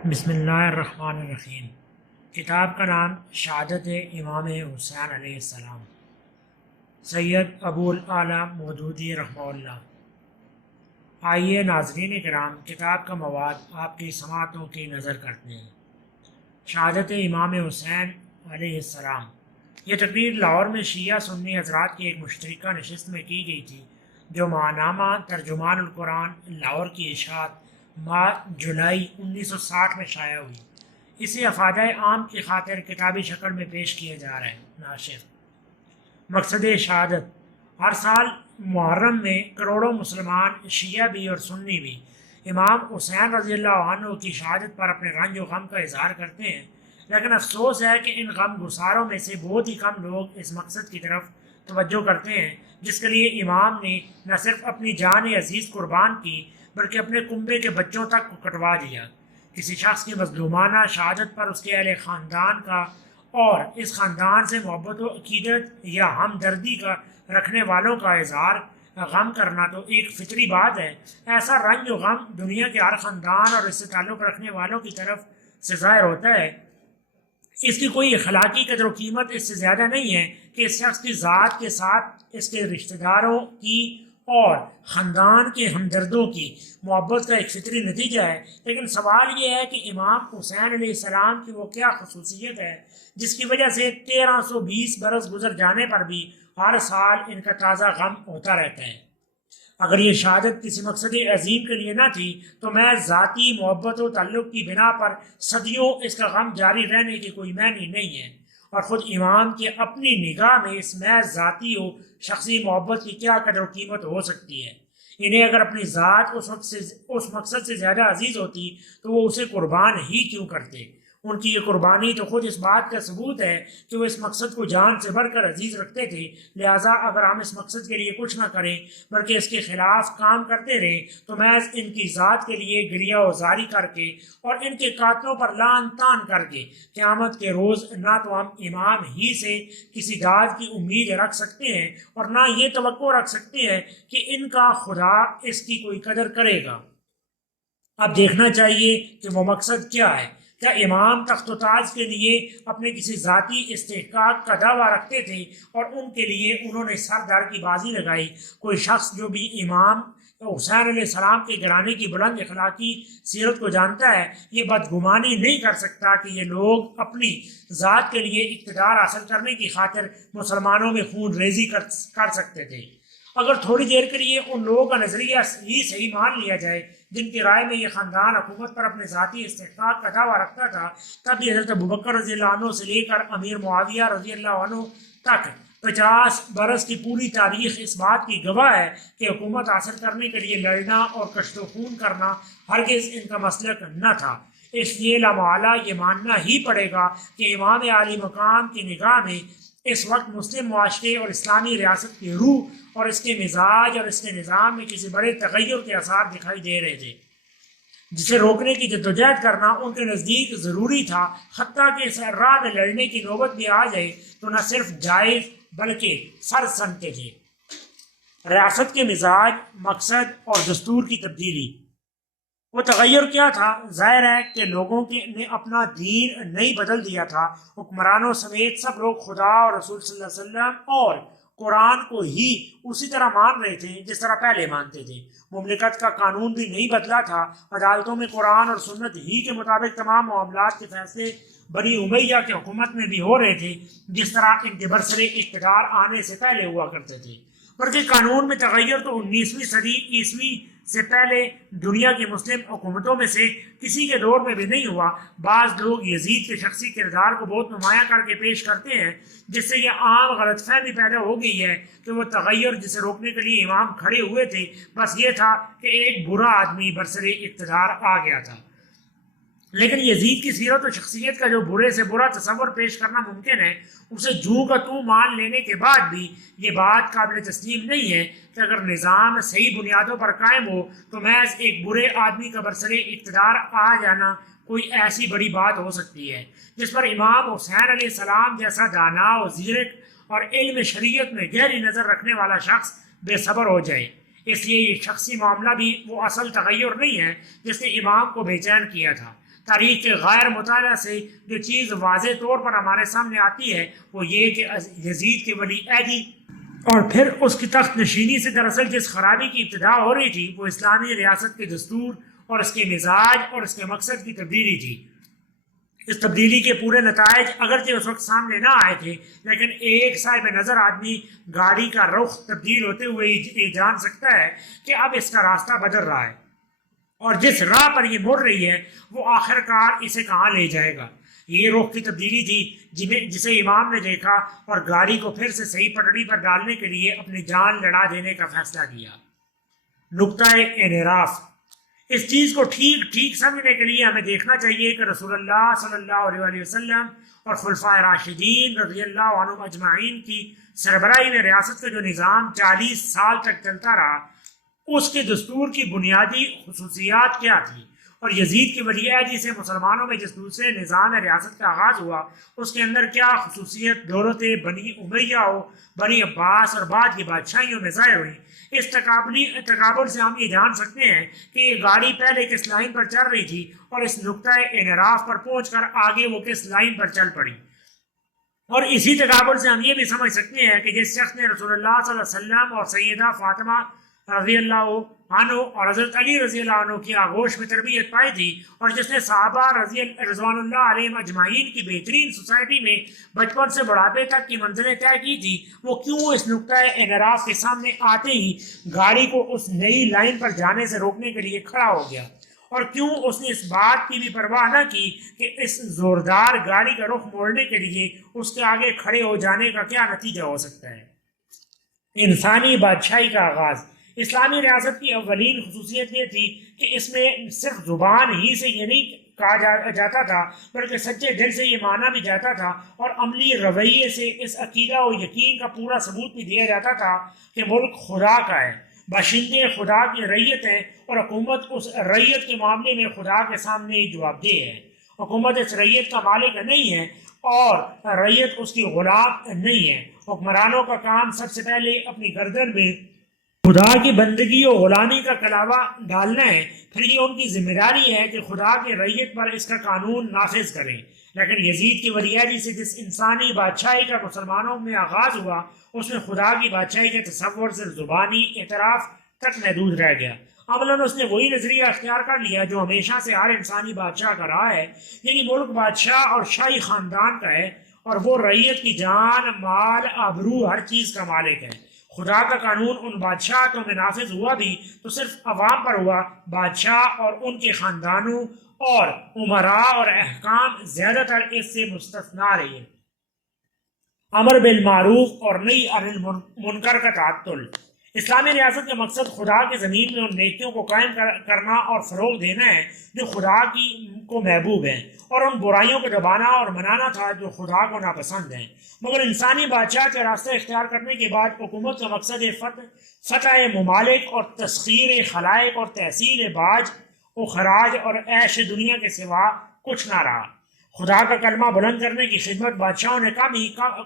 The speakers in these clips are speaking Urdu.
بسم اللہ الرحمن الرحیم۔ کتاب کا نام شہادت امام حسین علیہ السلام، سید ابو الاعلیٰ مودودی رحمہ اللہ۔ آئیے ناظرین کرام، کتاب کا مواد آپ کی سماعتوں کی نظر کرتے ہیں۔ شہادت امام حسین علیہ السلام، یہ تقریر لاہور میں شیعہ سنی حضرات کی ایک مشترکہ نشست میں کی گئی تھی، جو ماہنامہ ترجمان القرآن لاہور کی اشاعت ماہ جولائی 1960 میں شائع ہوئی۔ اسے افادہ عام کی خاطر کتابی شکل میں پیش کیا جا رہا ہے۔ ناشر: مقصد شہادت: ہر سال محرم میں کروڑوں مسلمان، شیعہ بھی اور سنی بھی، امام حسین رضی اللہ عنہ کی شہادت پر اپنے رنج و غم کا اظہار کرتے ہیں، لیکن افسوس ہے کہ ان غم گساروں میں سے بہت ہی کم لوگ اس مقصد کی طرف توجہ کرتے ہیں جس کے لیے امام نے نہ صرف اپنی جان عزیز قربان کی بلکہ اپنے کنبے کے بچوں تک کو کٹوا دیا۔ کسی شخص کی مظلومانہ شہادت پر اس کے اہل خاندان کا اور اس خاندان سے محبت و عقیدت یا ہمدردی کا رکھنے والوں کا اظہار غم کرنا تو ایک فطری بات ہے۔ ایسا رنج و غم دنیا کے ہر خاندان اور اس سے تعلق رکھنے والوں کی طرف سے ظاہر ہوتا ہے۔ اس کی کوئی اخلاقی قدر و قیمت اس سے زیادہ نہیں ہے کہ اس شخص کی ذات کے ساتھ اس کے رشتہ داروں کی اور خاندان کے ہمدردوں کی محبت کا ایک فطری نتیجہ ہے۔ لیکن سوال یہ ہے کہ امام حسین علیہ السلام کی وہ کیا خصوصیت ہے جس کی وجہ سے 1320 برس گزر جانے پر بھی ہر سال ان کا تازہ غم ہوتا رہتا ہے؟ اگر یہ شہادت کسی مقصد عظیم کے لیے نہ تھی تو میں ذاتی محبت و تعلق کی بنا پر صدیوں اس کا غم جاری رہنے کی کوئی معنی نہیں ہے، اور خود امام کی اپنی نگاہ میں اس محض ذاتی و شخصی محبت کی کیا قدر و قیمت ہو سکتی ہے؟ انہیں اگر اپنی ذات اس مقصد سے زیادہ عزیز ہوتی تو وہ اسے قربان ہی کیوں کرتے؟ ان کی یہ قربانی تو خود اس بات کا ثبوت ہے کہ وہ اس مقصد کو جان سے بڑھ کر عزیز رکھتے تھے۔ لہٰذا اگر ہم اس مقصد کے لیے کچھ نہ کریں بلکہ اس کے خلاف کام کرتے رہیں تو محض ان کی ذات کے لیے گریہ و زاری کر کے اور ان کے قاتلوں پر لعن طعن کر کے قیامت کے روز نہ تو ہم امام ہی سے کسی داد کی امید رکھ سکتے ہیں اور نہ یہ توقع رکھ سکتے ہیں کہ ان کا خدا اس کی کوئی قدر کرے گا۔ اب دیکھنا چاہیے کہ وہ مقصد کیا ہے۔ کیا امام تخت و تاج کے لیے اپنے کسی ذاتی استحقاق کا دعویٰ رکھتے تھے اور ان کے لیے انہوں نے سر دار کی بازی لگائی؟ کوئی شخص جو بھی امام حسین علیہ السلام کے گھرانے کی بلند اخلاقی سیرت کو جانتا ہے، یہ بدگمانی نہیں کر سکتا کہ یہ لوگ اپنی ذات کے لیے اقتدار حاصل کرنے کی خاطر مسلمانوں میں خون ریزی کر سکتے تھے۔ اگر تھوڑی دیر کے لیے ان لوگوں کا نظریہ ہی صحیح مان لیا جائے جن کی رائے میں یہ خاندان حکومت پر اپنے ذاتی استحقاق کا دعویٰ رکھتا تھا، تب بھی حضرت ابوبکر رضی اللہ عنہ سے لے کر امیر معاویہ رضی اللہ عنہ تک 50 برس کی پوری تاریخ اس بات کی گواہ ہے کہ حکومت حاصل کرنے کے لیے لڑنا اور کشت و خون کرنا ہرگز ان کا مسلک نہ تھا۔ اس لیے لامحالہ یہ ماننا ہی پڑے گا کہ امام عالی مقام کی نگاہ میں اس وقت مسلم معاشرے اور اسلامی ریاست کی روح اور اس کے مزاج اور اس کے نظام میں کسی بڑے تغیر کے آثار دکھائی دے رہے تھے، جسے روکنے کی جدوجہد کرنا ان کے نزدیک ضروری تھا۔ حتیٰ کہ اس راہ میں لڑنے کی نوبت بھی آ جائے تو نہ صرف جائز بلکہ سر سنتے تھے۔ ریاست کے مزاج، مقصد اور دستور کی تبدیلی۔ وہ تغیر کیا تھا؟ ظاہر ہے کہ لوگوں نے اپنا دین نہیں بدل دیا تھا۔ حکمرانوں سمیت سب لوگ خدا اور رسول صلی اللہ علیہ وسلم اور قرآن کو ہی اسی طرح مان رہے تھے جس طرح پہلے مانتے تھے۔ مملکت کا قانون بھی نہیں بدلا تھا۔ عدالتوں میں قرآن اور سنت ہی کے مطابق تمام معاملات کے فیصلے بنی امیہ کے حکومت میں بھی ہو رہے تھے جس طرح ان کے برسر اقتدار آنے سے پہلے ہوا کرتے تھے۔ بلکہ قانون میں تغیر تو 19ویں صدی عیسوی سے پہلے دنیا کی مسلم حکومتوں میں سے کسی کے دور میں بھی نہیں ہوا۔ بعض لوگ یزید کے شخصی کردار کو بہت نمایاں کر کے پیش کرتے ہیں جس سے یہ عام غلط فہمی پیدا ہو گئی ہے کہ وہ تغیر جسے روکنے کے لیے امام کھڑے ہوئے تھے بس یہ تھا کہ ایک برا آدمی برسر اقتدار آ گیا تھا۔ لیکن یزید کی سیرت و شخصیت کا جو برے سے برا تصور پیش کرنا ممکن ہے، اسے جوں کا توں مان لینے کے بعد بھی یہ بات قابل تسلیم نہیں ہے کہ اگر نظام صحیح بنیادوں پر قائم ہو تو محض ایک برے آدمی کا برسر اقتدار آ جانا کوئی ایسی بڑی بات ہو سکتی ہے جس پر امام حسین علیہ السلام جیسا دانا و زیرک اور علم شریعت میں گہری نظر رکھنے والا شخص بے صبر ہو جائے۔ اس لیے یہ شخصی معاملہ بھی وہ اصل تغیر نہیں ہے جس نے امام کو بے چین کیا تھا۔ تاریخ کے غیر مطالعہ سے جو چیز واضح طور پر ہمارے سامنے آتی ہے وہ یہ کہ یزید کے ولی عہدی اور پھر اس کی تخت نشینی سے دراصل جس خرابی کی ابتدا ہو رہی تھی وہ اسلامی ریاست کے دستور اور اس کے مزاج اور اس کے مقصد کی تبدیلی تھی۔ اس تبدیلی کے پورے نتائج اگرچہ اس وقت سامنے نہ آئے تھے، لیکن ایک صاحب نظر آدمی گاڑی کا رخ تبدیل ہوتے ہوئے یہ جان سکتا ہے کہ اب اس کا راستہ بدل رہا ہے اور جس راہ پر یہ مڑ رہی ہے وہ آخر کار اسے کہاں لے جائے گا۔ یہ رخ کی تبدیلی تھی جسے امام نے دیکھا اور گاڑی کو پھر سے صحیح پٹڑی پر ڈالنے کے لیے اپنی جان لڑا دینے کا فیصلہ کیا۔ نقطہ انحراف۔ اس چیز کو ٹھیک سمجھنے کے لیے ہمیں دیکھنا چاہیے کہ رسول اللہ صلی اللہ علیہ وسلم اور خلفائے راشدین رضی اللہ عنہم اجمعین کی سربراہی میں ریاست کا جو نظام 40 سال تک چلتا رہا اس کے دستور کی بنیادی خصوصیات کیا تھی، اور یزید کی ولی عہدی سے مسلمانوں میں جس دوسرے نظام ریاست کا آغاز ہوا اس کے اندر کیا خصوصیت دولت بنی امیہ ہو، بنی عباس اور بعد کی بادشاہیوں میں ظاہر ہوئی۔ اس تقابل سے ہم یہ جان سکتے ہیں کہ یہ گاڑی پہلے کس لائن پر چل رہی تھی اور اس نقطۂ انحراف پر پہنچ کر آگے وہ کس لائن پر چل پڑی، اور اسی تقابل سے ہم یہ بھی سمجھ سکتے ہیں کہ جس شخص نے رسول اللہ صلی اللہ علیہ وسلم اور سیدہ فاطمہ رضی اللہ عنہ اور حضرت علی رضی اللہ عنہ کی آغوش میں تربیت پائی تھی اور جس نے صحابہ رضوان اللہ علیہم اجمعین کی بہترین سوسائٹی میں بچپن سے بڑھاپے تک کی منزلیں طے کی تھی، وہ کیوں اس نقطۂ انحراف کے سامنے آتے ہی گاڑی کو اس نئی لائن پر جانے سے روکنے کے لیے کھڑا ہو گیا، اور کیوں اس نے اس بات کی بھی پرواہ نہ کی کہ اس زوردار گاڑی کا رخ موڑنے کے لیے اس کے آگے کھڑے ہو جانے کا کیا نتیجہ ہو سکتا ہے۔ انسانی بادشاہی کا آغاز۔ اسلامی ریاست کی اولین خصوصیت یہ تھی کہ اس میں صرف زبان ہی سے یہ نہیں کہا جاتا تھا بلکہ سچے دل سے یہ مانا بھی جاتا تھا اور عملی رویے سے اس عقیدہ و یقین کا پورا ثبوت بھی دیا جاتا تھا کہ ملک خدا کا ہے، باشندے خدا کی ریت ہیں اور حکومت اس ریت کے معاملے میں خدا کے سامنے جواب دہ ہے۔ حکومت اس ریت کا مالک نہیں ہے اور ریت اس کی غلام نہیں ہے۔ حکمرانوں کا کام سب سے پہلے اپنی گردن میں خدا کی بندگی و غلامی کا کلاوہ ڈالنا ہے، پھر یہ ان کی ذمہ داری ہے کہ خدا کی ریت پر اس کا قانون نافذ کریں۔ لیکن یزید کی ولی عہدی سے جس انسانی بادشاہی کا مسلمانوں میں آغاز ہوا اس میں خدا کی بادشاہی کے تصور سے زبانی اعتراف تک محدود رہ گیا۔ عملاً اس نے وہی نظریہ اختیار کر لیا جو ہمیشہ سے ہر انسانی بادشاہ کا رہا ہے، یعنی ملک بادشاہ اور شاہی خاندان کا ہے اور وہ ریت کی جان، مال، آبرو، ہر چیز کا مالک ہے۔ خدا کا قانون ان بادشاہتوں میں نافذ ہوا بھی تو صرف عوام پر ہوا، بادشاہ اور ان کے خاندانوں اور امراء اور احکام زیادہ تر اس سے مستثنا رہے۔ امر بالمعروف اور نہی عن المنکر کا تعطل۔ اسلامی ریاست کا مقصد خدا کی زمین میں ان نیکیوں کو قائم کرنا اور فروغ دینا ہے جو خدا کو محبوب ہیں، اور ان برائیوں کو دبانا اور منانا تھا جو خدا کو ناپسند ہیں۔ مگر انسانی بادشاہ کے راستے اختیار کرنے کے بعد حکومت کا مقصد فتح ممالک اور تسخیر خلائق اور تحصیل باج و خراج اور عیش دنیا کے سوا کچھ نہ رہا۔ خدا کا کلمہ بلند کرنے کی خدمت بادشاہوں نے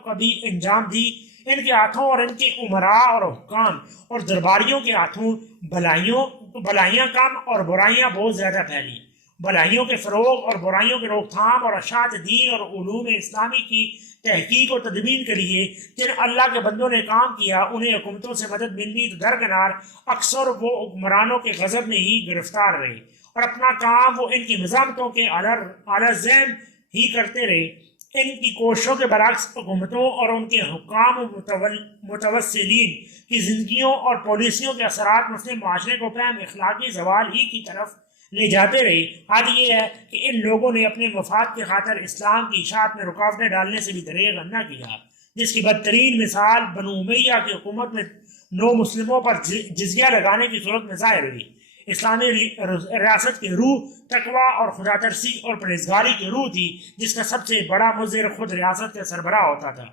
کبھی انجام دی۔ ان کے ہاتھوں اور ان کے امراء اور حکام اور درباریوں کے ہاتھوں بھلائیاں کم اور برائیاں بہت زیادہ پھیلی۔ بھلائیوں کے فروغ اور برائیوں کے روک تھام اور اشاعت دین اور علوم اسلامی کی تحقیق اور تدوین کے لیے جن اللہ کے بندوں نے کام کیا انہیں حکومتوں سے مدد ملنی تو درکنار اکثر وہ حکمرانوں کے غضب میں ہی گرفتار رہے اور اپنا کام وہ ان کی مزاحمتوں کے اعلی ذہن ہی کرتے رہے۔ ان کی کوششوں کے برعکس حکومتوں اور ان کے حکام و متوسلین کی زندگیوں اور پالیسیوں کے اثرات مسلم معاشرے کو فہم اخلاقی زوال ہی کی طرف لے جاتے رہے۔ حد یہ ہے کہ ان لوگوں نے اپنے مفاد کی خاطر اسلام کی اشاعت میں رکاوٹیں ڈالنے سے بھی دریغ نہ کیا، جس کی بدترین مثال بنو امیہ کی حکومت میں نو مسلموں پر جزیہ لگانے کی صورت میں ظاہر ہوئی۔ اسلامی ریاست کی روح تقوی اور خدا ترسی اور پرہیزگاری کی روح تھی جس کا سب سے بڑا مضر خود ریاست کا سربراہ ہوتا تھا۔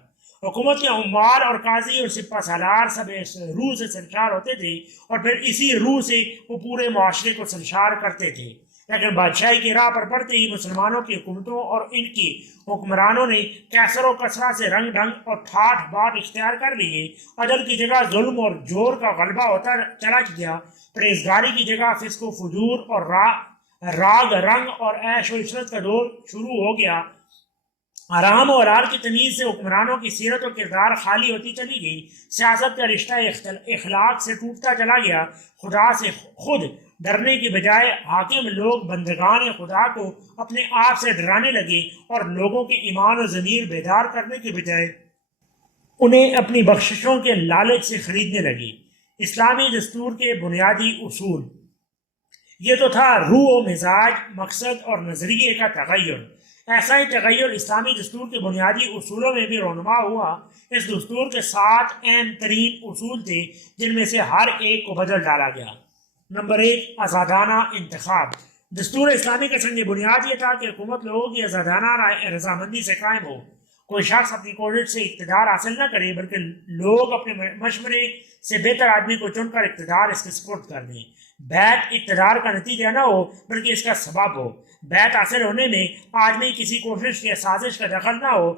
حکومت کے عمال اور قاضی اور سپہ سالار سب اس روح سے سرشار ہوتے تھے اور پھر اسی روح سے وہ پورے معاشرے کو سرشار کرتے تھے۔ لیکن بادشاہی کی راہ پر بڑھتے ہی مسلمانوں کی حکومتوں اور ان کی حکمرانوں نے کیسر و کسرہ سے رنگ ڈھنگ اور ٹھاٹھ باٹ اختیار کر لیے۔ عدل کی جگہ ظلم اور جور کا غلبہ ہوتا چلا گیا، پرہیزگاری کی جگہ فسق و فجور اور راگ رنگ اور عیش و عشرت کا دور شروع ہو گیا۔ آرام و حلال کی تمیز سے حکمرانوں کی سیرت و کردار خالی ہوتی چلی گئی۔ سیاست کا رشتہ اخلاق سے ٹوٹتا چلا گیا۔ خدا سے خود ڈرنے کی بجائے حاکم لوگ بندگان خدا کو اپنے آپ سے ڈرانے لگے، اور لوگوں کے ایمان و ضمیر بیدار کرنے کی بجائے انہیں اپنی بخششوں کے لالچ سے خریدنے لگے۔ اسلامی دستور کے بنیادی اصول۔ یہ تو تھا روح و مزاج، مقصد اور نظریے کا تغیر۔ ایسا ہی تغیر اسلامی دستور کے بنیادی اصولوں میں بھی رونما ہوا۔ اس دستور کے 7 اہم ترین اصول تھے، جن میں سے ہر ایک کو بدل ڈالا گیا۔ نمبر 1، آزادانہ انتخاب۔ دستور اسلامی کا سنگ بنیاد یہ تھا کہ حکومت لوگوں کی آزادانہ رضامندی سے قائم ہو۔ کوئی شخص اپنی کوشش سے اقتدار حاصل نہ کرے، بلکہ لوگ اپنے مشورے سے بہتر آدمی کو چن کر اقتدار اس کے سپرد کر دیں۔ بیعت اقتدار کا نتیجہ نہ ہو، بلکہ اس کا سبب ہو۔ بیعت حاصل ہونے میں آدمی کسی کوشش یا سازش کا دخل نہ ہو۔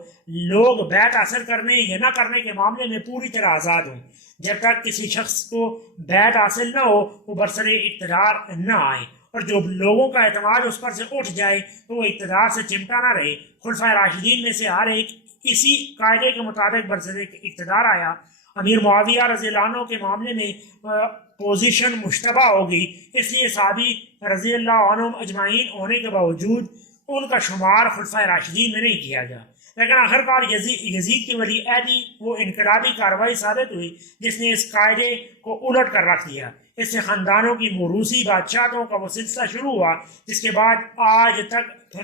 لوگ بیعت حاصل کرنے یا نہ کرنے کے معاملے میں پوری طرح آزاد ہوں۔ جب تک کسی شخص کو بیعت حاصل نہ ہو، وہ برسر اقتدار نہ آئے، اور جو لوگوں کا اعتماد اس پر سے اٹھ جائے تو وہ اقتدار سے چمٹا نہ رہے۔ خلفائے راشدین میں سے ہر ایک اسی قاعدے کے مطابق برسر اقتدار آیا۔ امیر معاویہ رضی اللہ عنہ کے معاملے میں پوزیشن مشتبہ ہو گئی، اس لیے صحابی رضی اللہ عنہم اجمعین ہونے کے باوجود ان کا شمار خلفائے راشدین میں نہیں کیا گیا۔ لیکن آخرکار یزید کی ولی عہدی وہ انقلابی کارروائی ثابت ہوئی جس نے اس قاعدے کو الٹ کر رکھ دیا۔ اس سے خاندانوں کی موروثی بادشاہتوں کا وہ سلسلہ شروع ہوا جس کے بعد آج تک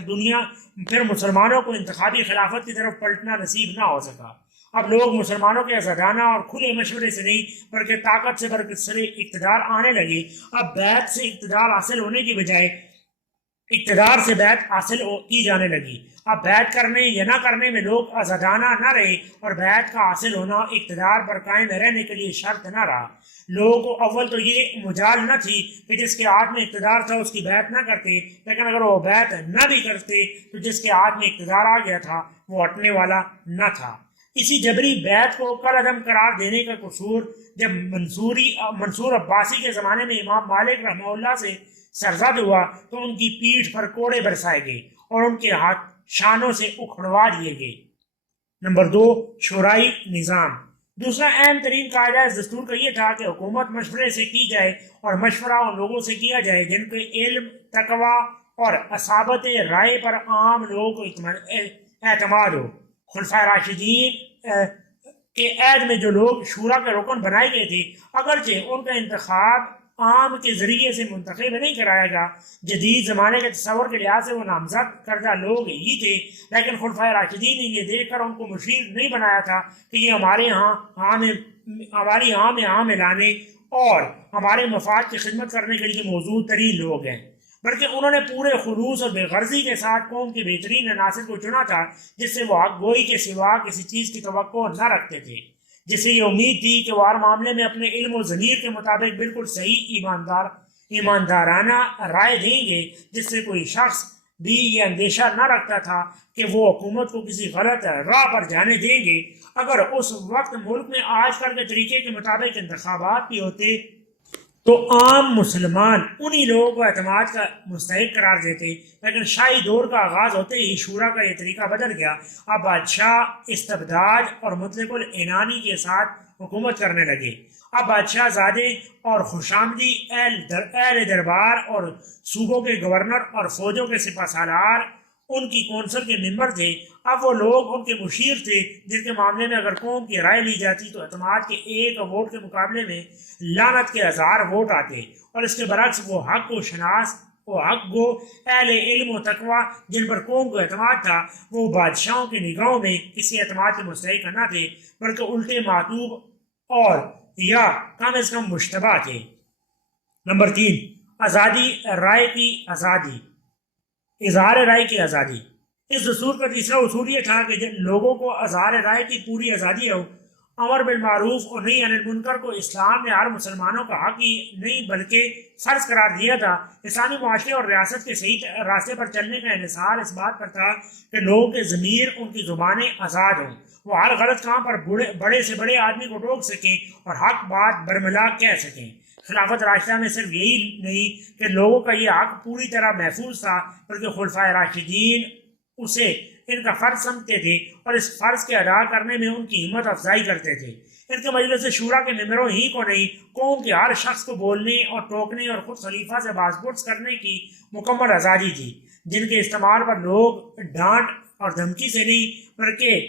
پھر مسلمانوں کو انتخابی خلافت کی طرف پلٹنا نصیب نہ ہو سکا۔ اب لوگ مسلمانوں کے آزادانہ اور کھلے مشورے سے نہیں، بلکہ طاقت سے برسر اقتدار آنے لگے۔ اب بیعت سے اقتدار حاصل ہونے کی بجائے اقتدار سے بیعت حاصل کی جانے لگی۔ اب بیعت کرنے یا نہ کرنے میں لوگ آزادانہ نہ رہے، اور بیعت کا حاصل ہونا اقتدار پر قائم رہنے کے لیے شرط نہ رہا۔ لوگوں کو اول تو یہ مجال نہ تھی کہ جس کے ہاتھ میں اقتدار تھا اس کی بیعت نہ کرتے، لیکن اگر وہ بیعت نہ بھی کرتے تو جس کے ہاتھ میں اقتدار آ گیا تھا وہ ہٹنے والا نہ تھا۔ اسی جبری بیعت کو کل عدم قرار دینے کا قصور جب منصور عباسی کے زمانے میں امام مالک رحمہ اللہ سے سرزد ہوا تو ان کی پیٹھ پر کوڑے برسائے گئے اور ان کے ہاتھ شانوں سے اکھڑوا دیے گئے۔ نمبر 2، شورائی نظام۔ دوسرا اہم ترین قاعدہ اس دستور کا یہ تھا کہ حکومت مشورے سے کی جائے، اور مشورہ ان لوگوں سے کیا جائے جن کے علم، تقوی اور اصابت رائے پر عام لوگوں کو اعتماد ہو۔ خلفائے راشدین کے عہد میں جو لوگ شورا کے رکن بنائے گئے تھے، اگرچہ ان کا انتخاب عام کے ذریعے سے منتخب نہیں کرایا گیا، جدید زمانے کے تصور کے لحاظ سے وہ نامزد کردہ لوگ ہی تھے، لیکن خلفائے راشدین نے یہ دیکھ کر ان کو مشیر نہیں بنایا تھا کہ یہ ہماری عام لانے اور ہمارے مفاد کی خدمت کرنے کے لیے موزوں ترین لوگ ہیں، بلکہ انہوں نے پورے خلوص اور بے غرضی کے ساتھ قوم کی بہترین عناصر کو چنا تھا جس سے وہ حق گوئی کے سوا کسی چیز کی توقع نہ رکھتے تھے، جس سے یہ امید تھی کہ وہ ہر معاملے میں اپنے علم و ضمیر کے مطابق بالکل صحیح ایماندارانہ رائے دیں گے، جس سے کوئی شخص بھی یہ اندیشہ نہ رکھتا تھا کہ وہ حکومت کو کسی غلط راہ پر جانے دیں گے۔ اگر اس وقت ملک میں آج کل کے طریقے کے مطابق انتخابات بھی ہوتے تو عام مسلمان انہی لوگوں کو اعتماد کا مستحق قرار دیتے، لیکن شاہی دور کا آغاز ہوتے ہی شورا کا یہ طریقہ بدل گیا۔ اب بادشاہ استبداد اور مطلق العنانی کے ساتھ حکومت کرنے لگے۔ اب بادشاہ زادے اور خوشامدی اہل دربار اور صوبوں کے گورنر اور فوجوں کے سپہ سالار ان کی کونسل کے ممبر تھے۔ اب وہ لوگ ان کے مشیر تھے جن کے معاملے میں اگر قوم کی رائے لی جاتی تو اعتماد کے ایک ووٹ کے مقابلے میں لعنت کے 1000 ووٹ آتے، اور اس کے برعکس وہ حق گو اہل علم و تقوی جن پر قوم کو اعتماد تھا وہ بادشاہوں کی نگاہوں میں کسی اعتماد کے مستحق نہ تھے، بلکہ الٹے معتوب اور یا کم از کم مشتبہ تھے۔ نمبر 3، آزادی رائے کی آزادی، اظہار رائے کی آزادی۔ اس دستور کا تیسرا اصول یہ تھا کہ جن لوگوں کو اظہار رائے کی پوری آزادی ہو۔ امر بالمعروف اور نہی عن المنکر کو اسلام نے ہر مسلمانوں کا حق ہی نہیں بلکہ فرض قرار دیا تھا۔ اسلامی معاشرے اور ریاست کے صحیح راستے پر چلنے کا انحصار اس بات پر تھا کہ لوگوں کے ضمیر، ان کی زبانیں آزاد ہوں، وہ ہر غلط کام پر بڑے سے بڑے آدمی کو ٹوک سکیں اور حق بات برملا کہہ سکیں۔ خلافت راشدہ میں صرف یہی نہیں کہ لوگوں کا یہ حق پوری طرح محفوظ تھا، بلکہ خلفائے راشدین اسے ان کا فرض سمجھتے تھے اور اس فرض کے ادا کرنے میں ان کی ہمت افزائی کرتے تھے۔ ان کے مجلس شورا کے ممبروں ہی کو نہیں، قوم کے ہر شخص کو بولنے اور ٹوکنے اور خود خلیفہ سے باز پرس کرنے کی مکمل آزادی تھی، جن کے استعمال پر لوگ ڈانٹ اور دھمکی سے نہیں بلکہ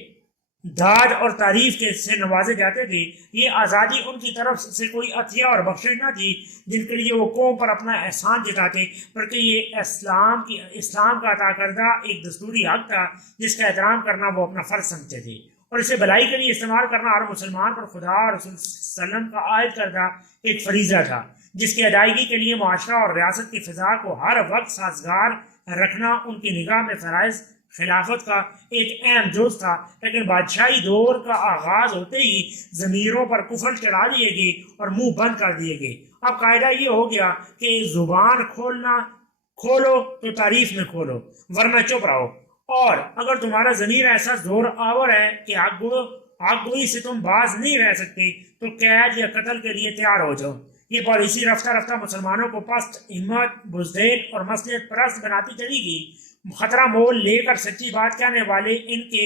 داد اور تعریف سے نوازے جاتے تھے۔ یہ آزادی ان کی طرف سے کوئی عطیہ اور بخشش نہ تھی جن کے لیے وہ قوم پر اپنا احسان جتاتے، بلکہ یہ اسلام کا عطا کردہ ایک دستوری حق تھا جس کا احترام کرنا وہ اپنا فرض سمجھتے تھے، اور اسے بھلائی کے لیے استعمال کرنا ہر مسلمان پر خدا اور رسول صلی اللہ علیہ وسلم کا عائد کردہ ایک فریضہ تھا، جس کی ادائیگی کے لیے معاشرہ اور ریاست کی فضا کو ہر وقت سازگار رکھنا ان کی نگاہ میں فرائض خلافت کا ایک اہم جز تھا۔ لیکن بادشاہی دور کا آغاز ہوتے ہی ضمیروں پر کفر چڑھا دیے گئے اور منہ بند کر دیے گئے۔ اب قاعدہ یہ ہو گیا کہ زبان کھولو تو تعریف میں کھولو، ورنہ چپ رہو، اور اگر تمہارا ضمیر ایسا زور آور ہے کہ حق گوئی سے تم باز نہیں رہ سکتے تو قید یا قتل کے لیے تیار ہو جاؤ۔ یہ پالیسی رفتہ رفتہ مسلمانوں کو پست ہمت، بزدل اور مصلحت پرست بناتی چلی گئی۔ خطرہ مول لے کر سچی بات کہنے والے ان کے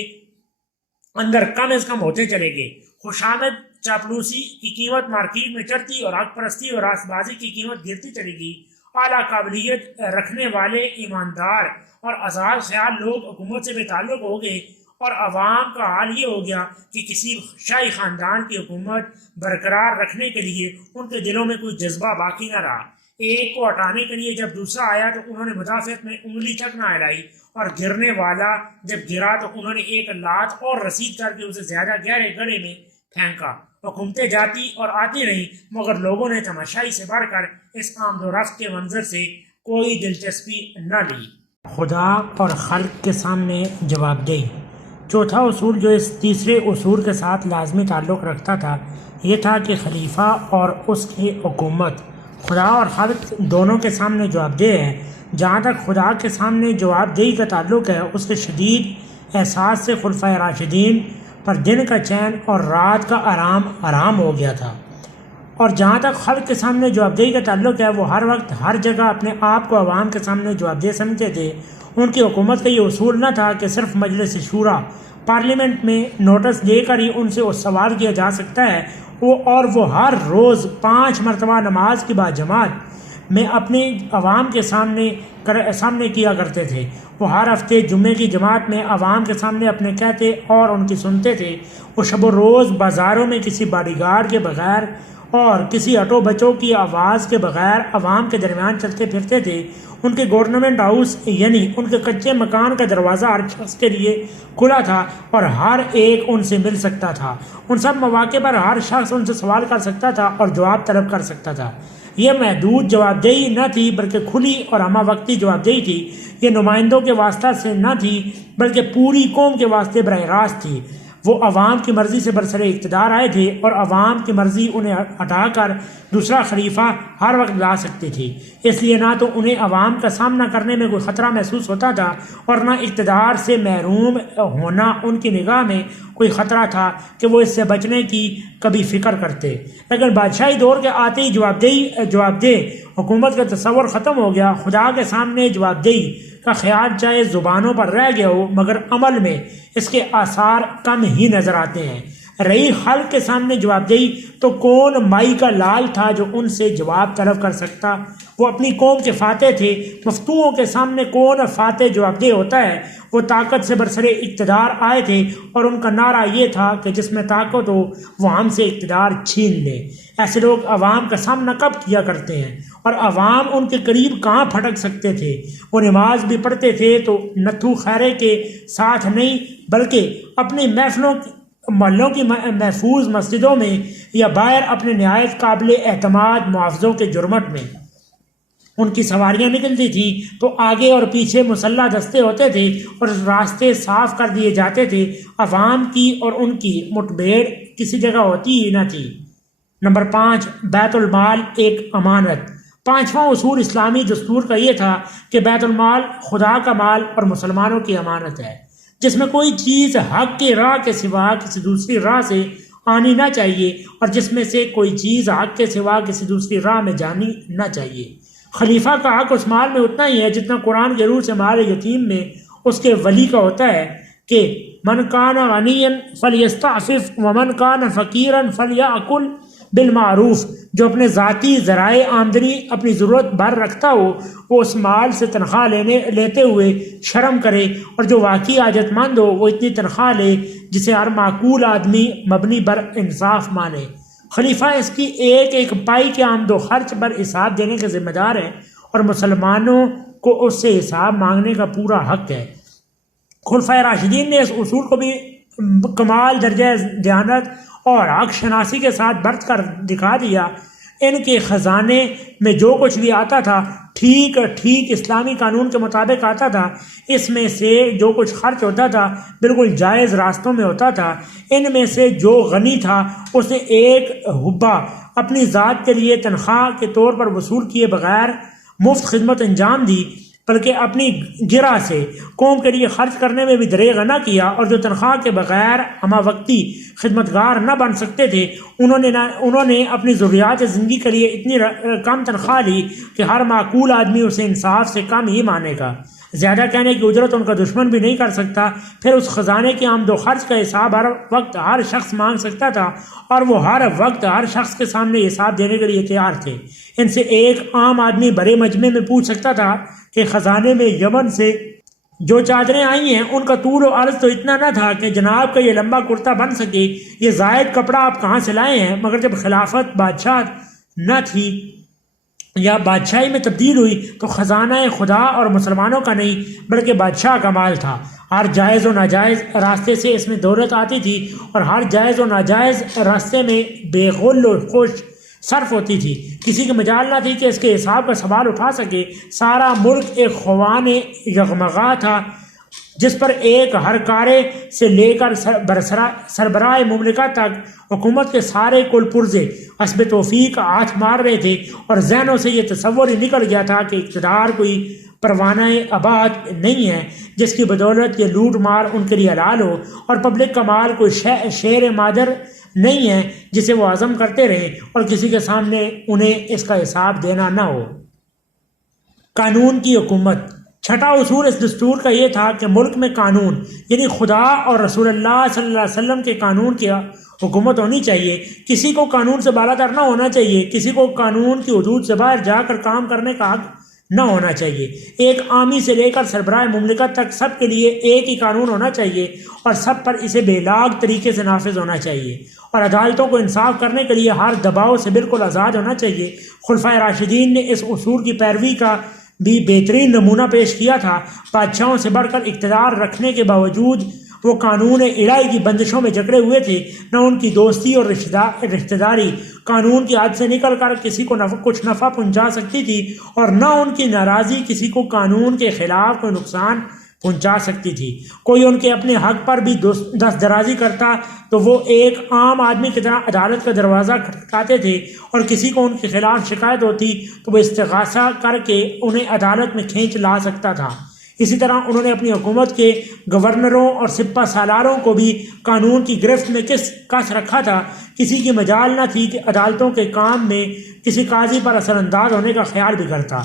اندر کم از کم ہوتے چلے گئے۔ خوشامد چاپلوسی کی قیمت مارکیٹ میں چڑھتی اور حق پرستی اور راست بازی کی قیمت گرتی چلی گئی۔ اعلیٰ قابلیت رکھنے والے ایماندار اور آزاد خیال لوگ حکومت سے بے تعلق ہو گئے، اور عوام کا حال یہ ہو گیا کہ کسی شاہی خاندان کی حکومت برقرار رکھنے کے لیے ان کے دلوں میں کوئی جذبہ باقی نہ رہا۔ ایک کو ہٹانے کے لیے جب دوسرا آیا تو انہوں نے مدافعت میں انگلی تک نہ ہلائی، اور گرنے والا جب گرا تو انہوں نے ایک لات اور رسید کر کے اسے زیادہ گہرے گڑھے میں پھینکا۔ حکومتیں جاتی اور آتی رہیں، مگر لوگوں نے تماشائی سے بڑھ کر اس آمد و رفت کے منظر سے کوئی دلچسپی نہ لی۔ خدا اور خلق کے سامنے جواب دہی۔ چوتھا اصول جو اس تیسرے اصول کے ساتھ لازمی تعلق رکھتا تھا یہ تھا کہ خلیفہ اور اس کی حکومت خدا اور خلق دونوں کے سامنے جواب دہ ہے۔ جہاں تک خدا کے سامنے جواب دہی کا تعلق ہے، اس کے شدید احساس سے خلفائے راشدین پر دن کا چین اور رات کا آرام حرام ہو گیا تھا، اور جہاں تک خلق کے سامنے جواب دہی کا تعلق ہے وہ ہر وقت ہر جگہ اپنے آپ کو عوام کے سامنے جواب دہ سمجھتے تھے۔ ان کی حکومت کا یہ اصول نہ تھا کہ صرف مجلس شورا پارلیمنٹ میں نوٹس دے کر ہی ان سے سوال کیا جا سکتا ہے، وہ ہر روز 5 مرتبہ نماز کی باجماعت میں اپنے عوام کے سامنے کیا کرتے تھے۔ وہ ہر ہفتے جمعے کی جماعت میں عوام کے سامنے اپنے کہتے اور ان کی سنتے تھے۔ وہ شب و روز بازاروں میں کسی باڈی گارڈ کے بغیر اور کسی ہٹو بچوں کی آواز کے بغیر عوام کے درمیان چلتے پھرتے تھے۔ ان کے گورنمنٹ ہاؤس یعنی ان کے کچے مکان کا دروازہ ہر شخص کے لیے کھلا تھا اور ہر ایک ان سے مل سکتا تھا۔ ان سب مواقع پر ہر شخص ان سے سوال کر سکتا تھا اور جواب طلب کر سکتا تھا۔ یہ محدود جواب دہی نہ تھی بلکہ کھلی اور ہمہ وقتی جواب دہی تھی۔ یہ نمائندوں کے واسطہ سے نہ تھی بلکہ پوری قوم کے واسطے براہ راست تھی۔ وہ عوام کی مرضی سے برسر اقتدار آئے تھے اور عوام کی مرضی انہیں ہٹا کر دوسرا خلیفہ ہر وقت لا سکتی تھی۔ اس لیے نہ تو انہیں عوام کا سامنا کرنے میں کوئی خطرہ محسوس ہوتا تھا اور نہ اقتدار سے محروم ہونا ان کی نگاہ میں کوئی خطرہ تھا کہ وہ اس سے بچنے کی کبھی فکر کرتے۔ لیکن بادشاہی دور کے آتے ہی جواب دہ حکومت کا تصور ختم ہو گیا۔ خدا کے سامنے جواب دہی کا خیال چاہے زبانوں پر رہ گیا ہو مگر عمل میں اس کے آثار کم ہی نظر آتے ہیں۔ رہی خلق کے سامنے جواب دہی تو کون مائی کا لال تھا جو ان سے جواب طلب کر سکتا؟ وہ اپنی قوم کے فاتح تھے۔ مفتوؤں کے سامنے کون فاتح جواب دہ ہوتا ہے؟ وہ طاقت سے برسر اقتدار آئے تھے اور ان کا نعرہ یہ تھا کہ جس میں طاقت ہو وہ ہم سے اقتدار چھین لے۔ ایسے لوگ عوام کا سامنا کب کیا کرتے ہیں اور عوام ان کے قریب کہاں پھٹک سکتے تھے؟ وہ نماز بھی پڑھتے تھے تو نتھو خیرے کے ساتھ نہیں بلکہ اپنی محلوں کی محفوظ مسجدوں میں یا باہر اپنے نہایت قابل اعتماد محافظوں کے جرمٹ میں۔ ان کی سواریاں نکلتی تھیں تو آگے اور پیچھے مسلح دستے ہوتے تھے اور راستے صاف کر دیے جاتے تھے۔ عوام کی اور ان کی مٹبھیڑ کسی جگہ ہوتی ہی نہ تھی۔ نمبر 5، بیت المال ایک امانت۔ 5واں اصول اسلامی دستور کا یہ تھا کہ بیت المال خدا کا مال اور مسلمانوں کی امانت ہے، جس میں کوئی چیز حق کی راہ کے سوا کسی دوسری راہ سے آنی نہ چاہیے، اور جس میں سے کوئی چیز حق کے سوا کسی دوسری راہ میں جانی نہ چاہیے۔ خلیفہ کا حق اس مال میں اتنا ہی ہے جتنا قرآن کے روح سے مال یتیم میں اس کے ولی کا ہوتا ہے کہ من کان غنیا فلیستعفف ومن کان فقیرا فلیأکل بالمعروف، جو اپنے ذاتی ذرائع آمدنی اپنی ضرورت بھر رکھتا ہو وہ اس مال سے تنخواہ لیتے ہوئے شرم کرے، اور جو واقعی حاجت مند ہو وہ اتنی تنخواہ لے جسے ہر معقول آدمی مبنی بر انصاف مانے۔ خلیفہ اس کی ایک ایک پائی کے آمد و خرچ پر حساب دینے کے ذمہ دار ہے، اور مسلمانوں کو اس سے حساب مانگنے کا پورا حق ہے۔ خلفائے راشدین نے اس اصول کو بھی کمال درجہ دیانت اور حق شناسی کے ساتھ برت کر دکھا دیا۔ ان کے خزانے میں جو کچھ بھی آتا تھا ٹھیک اسلامی قانون کے مطابق آتا تھا، اس میں سے جو کچھ خرچ ہوتا تھا بالکل جائز راستوں میں ہوتا تھا۔ ان میں سے جو غنی تھا اس نے ایک حبہ اپنی ذات کے لیے تنخواہ کے طور پر وصول کیے بغیر مفت خدمت انجام دی، بلکہ اپنی گرہ سے قوم کے لیے خرچ کرنے میں بھی دریغ نہ کیا، اور جو تنخواہ کے بغیر ہمہ وقتی خدمتگار نہ بن سکتے تھے انہوں نے اپنی ضروریات زندگی کے لیے اتنی کم تنخواہ لی کہ ہر معقول آدمی اسے انصاف سے کم ہی مانے گا۔ زیادہ کہنے کی اجرت ان کا دشمن بھی نہیں کر سکتا۔ پھر اس خزانے کے آمد و خرچ کا حساب ہر وقت ہر شخص مانگ سکتا تھا، اور وہ ہر وقت ہر شخص کے سامنے حساب دینے کے لیے تیار تھے۔ ان سے ایک عام آدمی بڑے مجمع میں پوچھ سکتا تھا کہ خزانے میں یمن سے جو چادریں آئی ہیں ان کا طول و عرض تو اتنا نہ تھا کہ جناب کا یہ لمبا کرتا بن سکے، یہ زائد کپڑا آپ کہاں سے لائے ہیں؟ مگر جب خلافت بادشاہ نہ تھی یا بادشاہی میں تبدیل ہوئی تو خزانہ خدا اور مسلمانوں کا نہیں بلکہ بادشاہ کا مال تھا۔ ہر جائز و ناجائز راستے سے اس میں دولت آتی تھی، اور ہر جائز و ناجائز راستے میں بے غل و خوش صرف ہوتی تھی۔ کسی کی مجال نہ تھی کہ اس کے حساب کا سوال اٹھا سکے۔ سارا ملک ایک خوان یغمغا تھا جس پر ایک ہر کارے سے لے کر سربراہ مملکت تک حکومت کے سارے کل پرزے حسب توفیق ہاتھ مار رہے تھے، اور ذہنوں سے یہ تصور ہی نکل گیا تھا کہ اقتدار کوئی پروانہ آباد نہیں ہے جس کی بدولت یہ لوٹ مار ان کے لیے حلال ہو، اور پبلک کا مال کوئی شیر مادر نہیں ہے جسے وہ ہضم کرتے رہیں اور کسی کے سامنے انہیں اس کا حساب دینا نہ ہو۔ قانون کی حکومت۔ چھٹا اصول اس دستور کا یہ تھا کہ ملک میں قانون یعنی خدا اور رسول اللہ صلی اللہ علیہ وسلم کے قانون کی حکومت ہونی چاہیے۔ کسی کو قانون سے بالاتر نہ ہونا چاہیے، کسی کو قانون کی حدود سے باہر جا کر کام کرنے کا حق نہ ہونا چاہیے۔ ایک عامی سے لے کر سربراہ مملکت تک سب کے لیے ایک ہی قانون ہونا چاہیے، اور سب پر اسے بے لاگ طریقے سے نافذ ہونا چاہیے، اور عدالتوں کو انصاف کرنے کے لیے ہر دباؤ سے بالکل آزاد ہونا چاہیے۔ خلفائے راشدین نے اس اصول کی پیروی کا بھی بہترین نمونہ پیش کیا تھا۔ بادشاہوں سے بڑھ کر اقتدار رکھنے کے باوجود وہ قانون الہی کی بندشوں میں جکڑے ہوئے تھے۔ نہ ان کی دوستی اور رشتہ داری قانون کی حد سے نکل کر کسی کو کچھ نفع پہنچا سکتی تھی، اور نہ ان کی ناراضی کسی کو قانون کے خلاف کوئی نقصان پہنچا سکتی تھی۔ کوئی ان کے اپنے حق پر بھی دست درازی کرتا تو وہ ایک عام آدمی کی طرح عدالت کا دروازہ کھٹکھاتے تھے، اور کسی کو ان کے خلاف شکایت ہوتی تو وہ استغاثہ کر کے انہیں عدالت میں کھینچ لا سکتا تھا۔ اسی طرح انہوں نے اپنی حکومت کے گورنروں اور سپہ سالاروں کو بھی قانون کی گرفت میں کس رکھا تھا۔ کسی کی مجال نہ تھی کہ عدالتوں کے کام میں کسی قاضی پر اثر انداز ہونے کا خیال بھی کرتا۔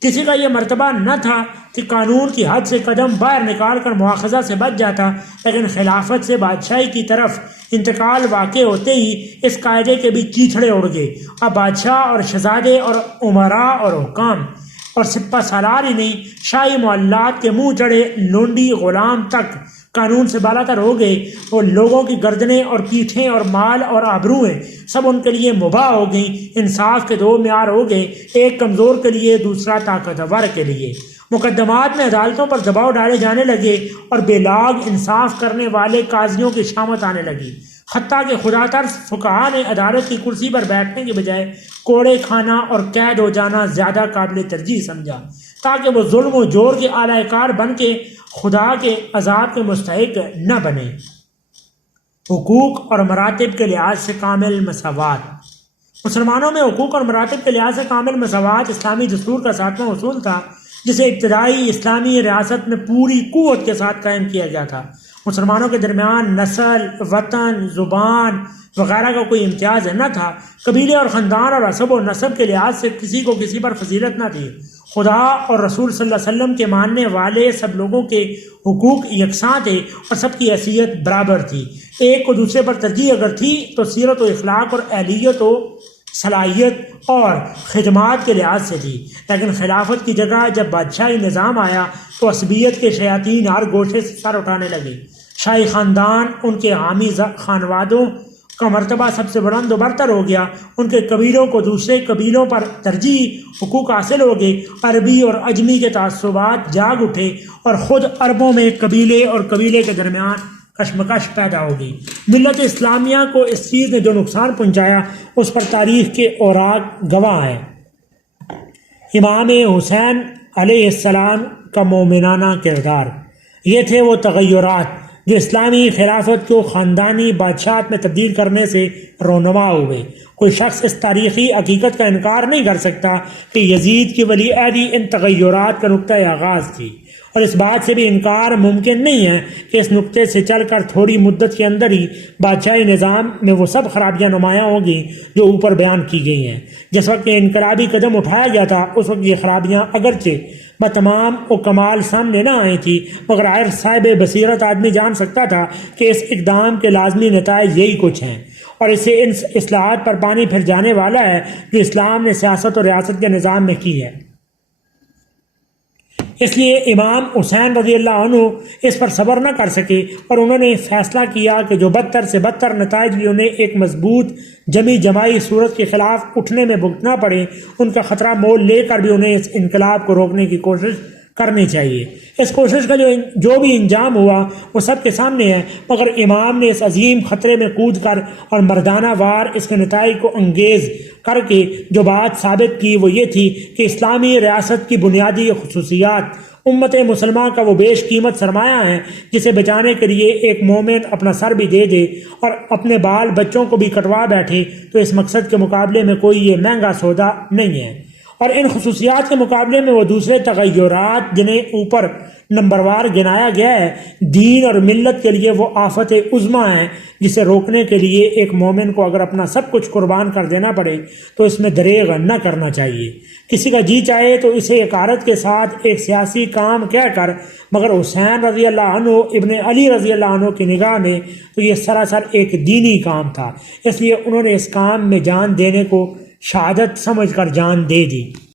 کسی کا یہ مرتبہ نہ تھا کہ قانون کی حد سے قدم باہر نکال کر مواخذہ سے بچ جاتا، لیکن خلافت سے بادشاہی کی طرف انتقال واقع ہوتے ہی اس قاعدے کے بھی چیچڑے اڑ گئے۔ اب بادشاہ اور شہزادے اور امراء اور حکام اور سپہ سالار ہی نہیں، شاہی معلات کے منہ چڑھے لونڈی غلام تک قانون سے بالاتر ہو گئے۔ اور لوگوں کی گردنیں اور پیٹھیں اور مال اور آبروئیں سب ان کے لیے مباح ہو گئیں۔ انصاف کے دو معیار ہو گئے، ایک کمزور کے لیے، دوسرا طاقتور کے لیے۔ مقدمات میں عدالتوں پر دباؤ ڈالے جانے لگے، اور بے لاگ انصاف کرنے والے قاضیوں کی شامت آنے لگی، حتیٰ کہ خدا ترس فقہا نے عدالت کی کرسی پر بیٹھنے کے بجائے کوڑے کھانا اور قید ہو جانا زیادہ قابل ترجیح سمجھا، تاکہ وہ ظلم و جور کے اعلی کار بن کے خدا کے عذاب کے مستحق نہ بنے۔ حقوق اور مراتب کے لحاظ سے کامل مساوات۔ مسلمانوں میں حقوق اور مراتب کے لحاظ سے کامل مساوات اسلامی دستور کا 7واں اصول تھا، جسے ابتدائی اسلامی ریاست میں پوری قوت کے ساتھ قائم کیا گیا تھا۔ مسلمانوں کے درمیان نسل، وطن، زبان وغیرہ کا کوئی امتیاز نہ تھا۔ قبیلے اور خاندان اور حسب و نسب کے لحاظ سے کسی کو کسی پر فضیلت نہ تھی۔ خدا اور رسول صلی اللہ علیہ وسلم کے ماننے والے سب لوگوں کے حقوق یکساں تھے اور سب کی حیثیت برابر تھی۔ ایک کو دوسرے پر ترجیح اگر تھی تو سیرت و اخلاق اور اہلیت و صلاحیت اور خدمات کے لحاظ سے تھی، لیکن خلافت کی جگہ جب بادشاہی نظام آیا تو عصبیت کے شیاطین ہر گوشے سے سر اٹھانے لگے۔ شاہی خاندان ان کے حامی خانوادوں کا مرتبہ سب سے بلند و برتر ہو گیا، ان کے قبیلوں کو دوسرے قبیلوں پر ترجیح حقوق حاصل ہو گئے، عربی اور عجمی کے تعصبات جاگ اٹھے اور خود عربوں میں قبیلے اور قبیلے کے درمیان کشمکش پیدا ہو گئی۔ ملت اسلامیہ کو اس چیز نے جو نقصان پہنچایا اس پر تاریخ کے اوراق گواہ ہیں۔ امام حسین علیہ السلام کا مومنانہ کردار، یہ تھے وہ تغیرات جو اسلامی خلافت کو خاندانی بادشاہت میں تبدیل کرنے سے رونما ہوئے۔ کوئی شخص اس تاریخی حقیقت کا انکار نہیں کر سکتا کہ یزید کی ولی عہدی ان تغیرات کا نقطۂ آغاز تھی، اور اس بات سے بھی انکار ممکن نہیں ہے کہ اس نقطے سے چل کر تھوڑی مدت کے اندر ہی بادشاہی نظام میں وہ سب خرابیاں نمایاں ہوں گی جو اوپر بیان کی گئی ہیں۔ جس وقت یہ انقلابی قدم اٹھایا گیا تھا اس وقت یہ خرابیاں اگرچہ بتمام و کمال سامنے نہ آئی تھی، مگر آخر صاحب بصیرت آدمی جان سکتا تھا کہ اس اقدام کے لازمی نتائج یہی کچھ ہیں، اور اسے ان اصلاحات پر پانی پھر جانے والا ہے جو اسلام نے سیاست اور ریاست کے نظام میں کی ہے۔ اس لیے امام حسین رضی اللہ عنہ اس پر صبر نہ کر سکے اور انہوں نے فیصلہ کیا کہ جو بدتر سے بدتر نتائج بھی انہیں ایک مضبوط جماعی صورت کے خلاف اٹھنے میں بھگتنا پڑے، ان کا خطرہ مول لے کر بھی انہیں اس انقلاب کو روکنے کی کوشش کرنی چاہیے۔ اس کوشش کا جو بھی انجام ہوا وہ سب کے سامنے ہے، مگر امام نے اس عظیم خطرے میں کود کر اور مردانہ وار اس کے نتائج کو انگیز کر کے جو بات ثابت کی وہ یہ تھی کہ اسلامی ریاست کی بنیادی خصوصیات امت مسلمہ کا وہ بیش قیمت سرمایہ ہے جسے بچانے کے لیے ایک مومن اپنا سر بھی دے دے اور اپنے بال بچوں کو بھی کٹوا بیٹھے تو اس مقصد کے مقابلے میں کوئی یہ مہنگا سودا نہیں ہے۔ اور ان خصوصیات کے مقابلے میں وہ دوسرے تغیرات جنہیں اوپر نمبروار گنایا گیا ہے، دین اور ملت کے لیے وہ آفت عظمیٰ ہے جسے روکنے کے لیے ایک مومن کو اگر اپنا سب کچھ قربان کر دینا پڑے تو اس میں دریغ نہ کرنا چاہیے۔ کسی کا جی چاہے تو اسے حقارت کے ساتھ ایک سیاسی کام کہہ کر، مگر حسین رضی اللہ عنہ ابن علی رضی اللہ عنہ کی نگاہ میں تو یہ سراسر ایک دینی کام تھا، اس لیے انہوں نے اس کام میں جان دینے کو شہادت سمجھ کر جان دے دی۔